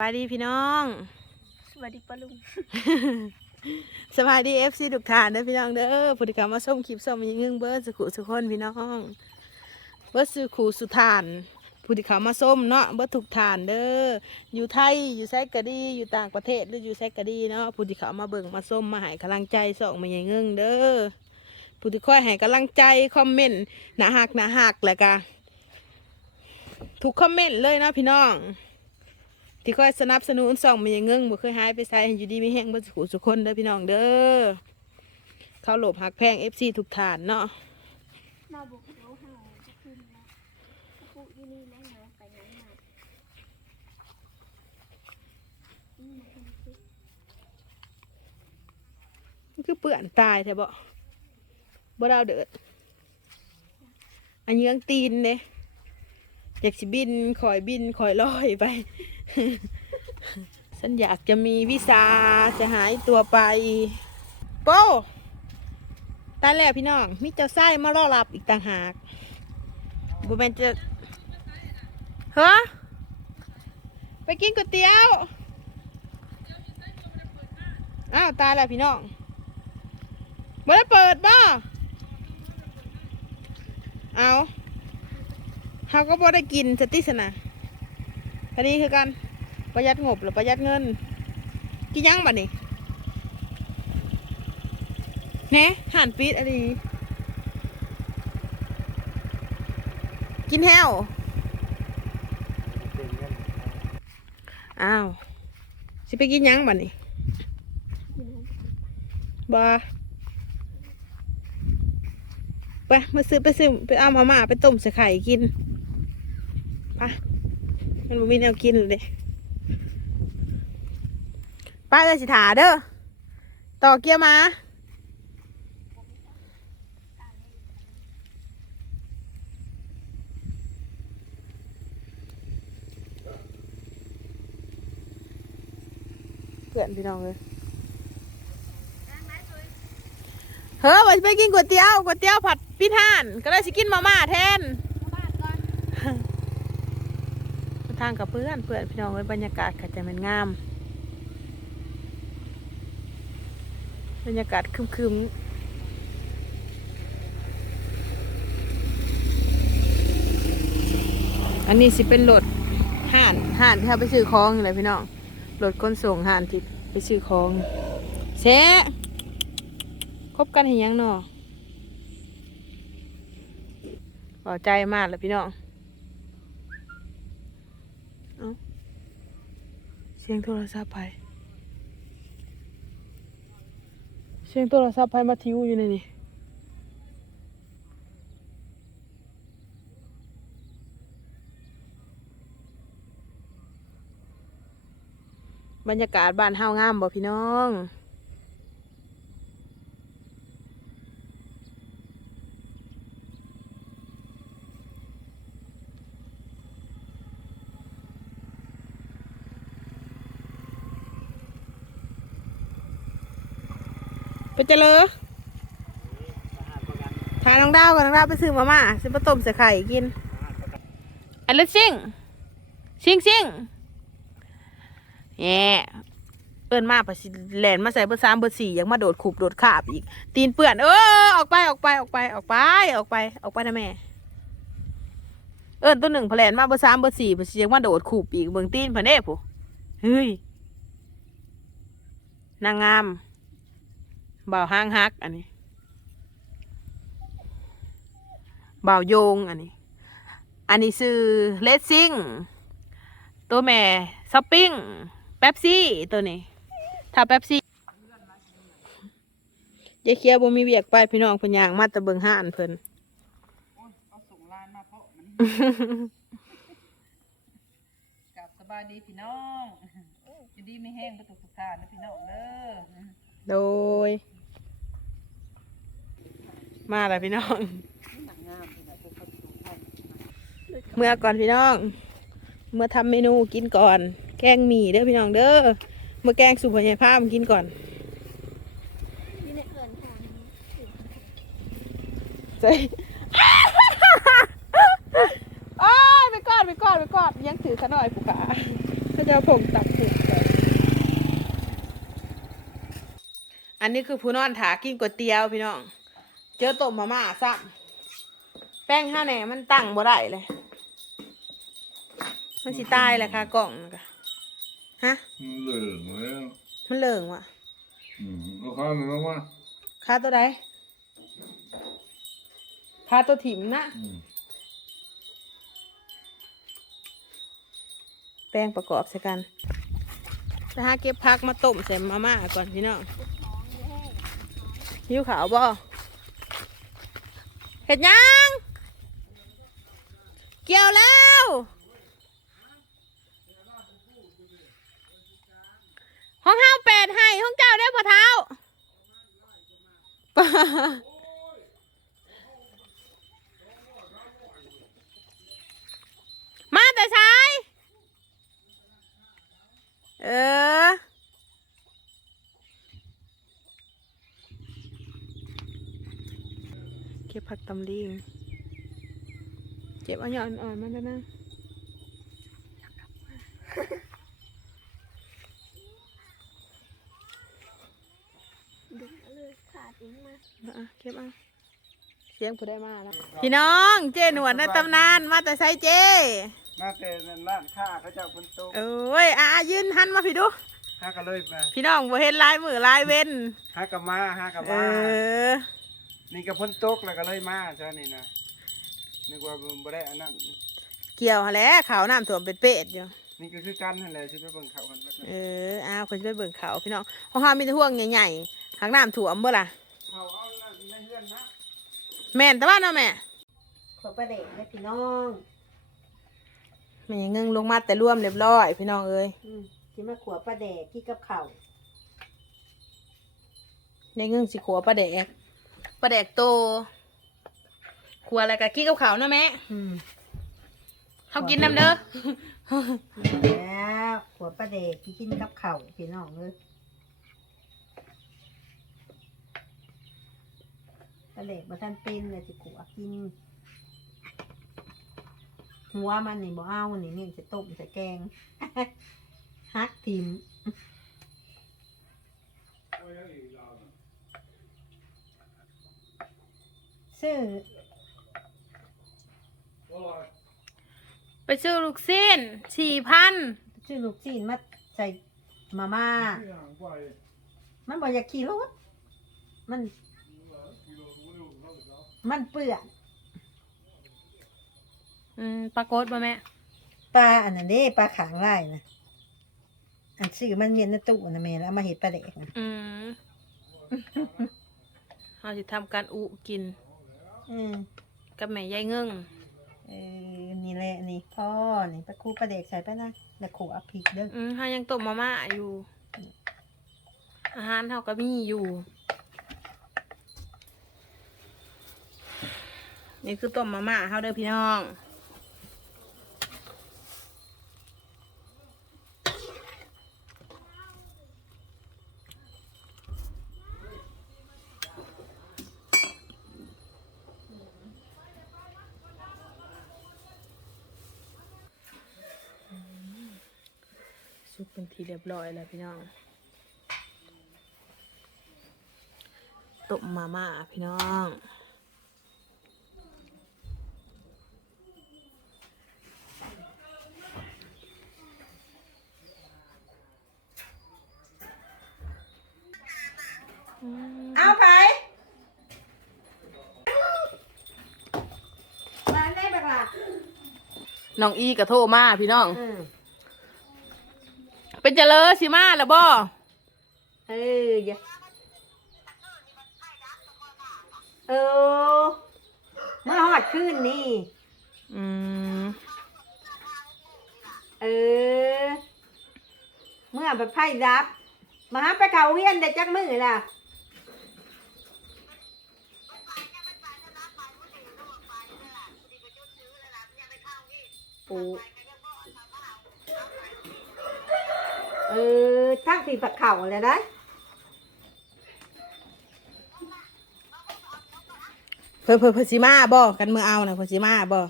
สวัสดีพี่น้อง สวัสดีป้าลุงสบายดีเอฟซีทุกท่านเด้อพี่น้องเด้อผู้ที่เข้ามาส้มคลิปส้มยิงเงิงเบิร์ดสุขุสุขคนพี่น้องเบิร์ดสุขุสุทานผู้ที่เข้ามาส้มเนาะเบิร์ดทุกท่านเด้ออยู่ไทยอยู่ไซกะดีอยู่ต่างประเทศหรืออยู่ไซกะดีเนาะผู้ที่เข้ามาเบิ่งมาส้มมาให้กำลังใจส่องมายิงเงิงเด้อผู้ที่คอยให้กำลังใจคอมเมนต์หนาหักหนาหักแหละกะทุกคอมเมนต์เลยเนาะพี่น้อง ที่คอยสนับสนุนส่องมันยังเงิงบ่เคยหายไปใส่อยู่ดีไม่แห้งบ่สุขสุขคนเด้อพี่น้องเด้อเขาหลบหักแพง FC ทุกฐานเนาะมาบุกเขาห่าจะขึ้นมาปุ๊ยี่นี่แล้วเนาะไปไหนมาคือเปื่อนตายแท้บ่บ่ดาวเดือดอันเยื้องตีนเด้อยากสิบินคอยบินคอยลอยไป ฉันอยากจะมีวิซาจะหายตัวไป โป้ตายแล้วพี่น้องมิเจ้าไส้มารอรับอีกต่างหากบุแมนจะฮะไปกินก๋วยเตี๋ยวอ้าวตายแล้วพี่น้องบ่ได้เปิดบ่เอาเขาก็บ่ได้กินสติสนะ คดีคือกันประหยัดงบหรือประหยัดเงินกินยังบัดนี้เน่ห่านปีดอะไรกินแห้วอ้าวสิไปกินยังบัดนี้กินน้ำบาไปมาซื้อไปซื้อไปเอามาม่าไปต้มใส่ไข่กิน มันบ่มีแนวกินเลยเด้ป้าเอ้ยสิถาเด้อต่อเกียร์มา เพื่อนพี่น้องเลยเฮ้ยว่าจะไปกินก๋วยเตี๋ยวก๋วยเตี๋ยวผัดพี่ท่าน ก็เลยสิกินมาม่าแทนก่อน ทางกับเพื่อนเพื่อนพี่น้องเอ้ยบรรยากาศก็จะเป็นงาม บรรยากาศคึมๆอันนี้สิเป็นรถห่านห่านที่เขาไปซื้อของอยู่เลยพี่น้องรถขนส่งห่านที่ไปซื้อของเชะคบกันเห็นยังเนาะพอใจมากเลยพี่น้อง เสียงโทรศัพท์ไปเสียงโทรศัพท์ไปมาทิวอยู่ในนี่บรรยากาศบ้านเฮางามบ่พี่น้อง ไปเจริญทานน้องดาวกับน้องดาวไปซื้อมาม่าซื้อมาต้มใส่ไข่กินอันเล็กซิ่งซิ่งซิ่งแย่เอิ้นมาปะสิแหลนมาใส่เบอร์สามเบอร์สี่ยังมาโดดขูบโดดขาบอีก ตีนเปื่อน เออออกไปออกไปออกไปออกไปออกไปออกไปนะแม่เอิ้นตัวหนึ่งแผลนมาเบอร์สามเบอร์สี่ปะสิยังมาโดดขูบอีกเบิ่งตีนพะเน่ผู้เฮ้ยนางงาม บ่าวห้างฮัก อันนี้บ่าวโยงอันนี้ อันนี้ซื้อเลสซิ่งตัวแม่ช้อปปิ้งเป๊ปซี่ตัวนี้ ถ้าเป๊ปซี่ยายเคียวบ่มีเวียกไปพี่น้องเพิ่นย่างมาแตะเบิงห้านเพิ่นเอาส่งลานมาเพาะมันกับสบายดีพี่น้องจะดีไม่แห้งประตูทุกทานนะพี่น้องเด้อโดย มาแล้วพี่น้องหนังงามที่ไหนพวกเขาดูให้เมื่อก่อนพี่น้อง เมื่อทำเมนูกินก่อน แกงหมี่เด้อพี่น้องเด้อเมื่อแกงสุพรรณภาพกินก่อนนี่ในเอิญทางใส่โอ้ยไปก่อนไปก่อนไปก่อนยังถือขน่อยผูกขาเขาจะเอาผงตักผงใส่อันนี้คือผู้นอนถากินก๋วยเตี๋ยวพี่น้อง เจอต้มมาม่าซ้ำแป้งข้าวแหนมันตั้งบ่ได้เลย มันสิตายแหละค่ะกล่องนะกะฮะ เหลืองแล้วมันเหลิงว่ะอืมเอาข้าวหน่อยแล้วว่าค่าตัวใดค่าตัวถิ่มนะ อืมแป้งประกอบใส่กันจะหาเก็บพักมาต้มใส่มาม่าก่อนพี่น้องท้องแย่หิวขาวบ่ เห็ดยัง เกี่ยวแล้ว ห้องเฮาแปดให้ห้องเจ้าได้พอเท้ามาแต่ชายเออ เก็บผักตำลิงเก็บเอาหย่อนอ่อนๆมันด้วยนะดึงเอาเลยขาดทิ้งมาเอาอะเก็บเอาเสียงผู้ได้มาแล้วพี่น้องเจหนวดในตำนานมาแต่ไซเจมาแต่นั่นร้านค้าเขาเจ้าคนโตเอ้ยอะอะยืนหันมาพี่ดูหากันเลยมาพี่น้องบ่เห็นลายมือลายเว้นหากันมาหากันเอมาอ นี่ก็พ้นตกแล้วก็เลยมาเจ้านี่นะนึกว่าบ่ได้อันนั้นเกี่ยวหั่นแหล้วขาวน้ำถ่วมเป็นเป็ดอยู่ นี่ก็คือกันนั่นแหละสิไปเบิ่งเขากันเบิดเอออ้าวคนจะไปเบิ่งเขาพี่น้องของเขามีแต่ห่วงใหญ่ๆหางน้ำถ่วมบ่ล่ะ เขาเอานั่นในเฮือนนะแม่นแต่ว่าเนาะแม่ขอประเด็นให้พี่น้องแม่ยังเงิงลงมาแต่ร่วมเรียบร้อย พี่น้องเอ้ยอืมที่มาขวประเดกที่กับเขาว ยังเงิงสิขัวปลาแดก ปลาแดกโตขัวอะไรกะกี้กับเขาวเนาะแม่อืมเขากินน้ำเด้อ แล้วขวประเดกที่กินกับเขาวพี่น้องเลยประเดกมาท่านเป็นเลยสิขวกิน หัวมันนี่บ่เอานี่นี่จะต้มจะแกง ฮักทิม ซื้อไปซื้อลูกเส้นสี่พันซื้อลูกจีนมาใส่มาม่า มันบอกอยากขี่รถมัน มันเปื่อนอืมปลากดบ่แม่ปลาอันนั้นเด้ปลาขางไร่นะอันซื้อมันเมียนในตู้นะแม่แล้วเอามาเห็ดปลาเด็กนะ อืมเราจะทำการอุกิน อืมกับแม่ยายเงิงเออนี่แหละนี่พ่อนี่ปลาคูปลาเด็กใส่ไปนะแล้วขู่เอาพริกเด้ออืมเฮายังต้มมาม่าอยู่ อาหารเฮาก็มีอยู่ นี่คือต้มมาม่าเฮาเด้อพี่น้อง สุกเป็นทีเรียบร้อยแล้วพี่น้องต้มมาม่าพี่น้องเอาไปมาได้บักล่ะน้องอีกระโทรมาพี่น้อง อืม เป็นเจริญสิมาแล้วบ่เอออย่าเออมาหอดขึ้นนี่ อืมเออ เมื่อไปไพ่รับ มาหาไปเขาเวียนได้จักมือล่ะ โอ้ ออทั้งปีปักเข่าเลยนะเพิ่นเพิ่นเพิ่นสิมาบ่กันมือเอาน่ะเพิ่นสิมาบ่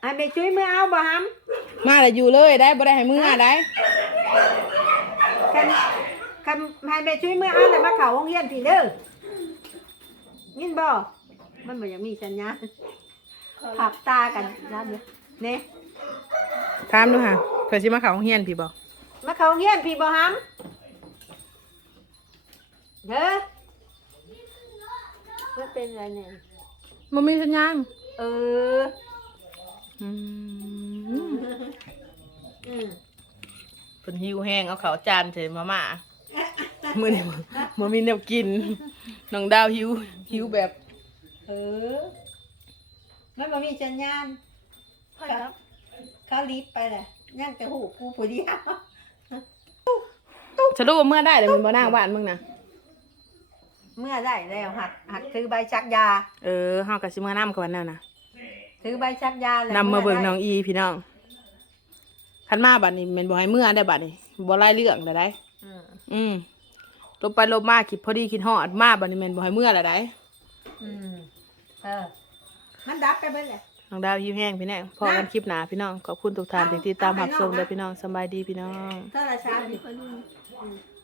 ไอ้แม่ช่วยมือเอาบ่ฮัมมาแล้วอยู่เลยได้บ่ได้ให้มือได้คันคันให้แม่ช่วยมือเอาแล้วมาเข้าห้องเรียนพี่เด้อยินบ่มันบ่อยากมีสัญญาณผับตากันนั่นเด้อเนี่ยถามดูค่ะเพิ่นสิมาเข้าโรงเรียนพี่บ่ มาเข้าโรงเรียนพี่บ่ฮัมเด้อมันเป็นอะไรเนี่ยบ่มีสัญญาณเอออืมอืมเพิ่นหิวแห้งเอาข้าวจานใส่มาม่ามื้อนี้บ่บ่มีแนวกินน้องดาวหิวหิวแบบ เออมันบ่มีสัญญาณพ่อครับเขาลิฟต์ไปแหละย่างแต่หูกูผู้เดียว สรุปว่าเมื่อได้แต่มันบ่นางบ้านมึงนะเมื่อได้แล้วหัดหัดถือใบชักยา เออเฮาก็สิมานํกันวันนั้นนะถือใบชักยาแล้วนำมาเบิ่งน้ได้องอีพี่น้องคันมาบัดนี้แม่นบ่ให้เมื่อได้บัดนี้บ่ไล่เรื่องได้ได้อืมอืมลบไปลบมาคิดพอดีคิดฮอดมาบัดนี้แม่นบ่ให้เมื่อแล้วได้อืมเออมันดับไปเบิดเลยน้องดาวหิวแห้งพี่แน่พอกันคลิปหน้าพี่น้องขอบคุณทุกท่านที่ติดตามรับชมเด้อพี่น้องสำบายดีพี่น้องเท่าไหรชาสวัสดี 嗯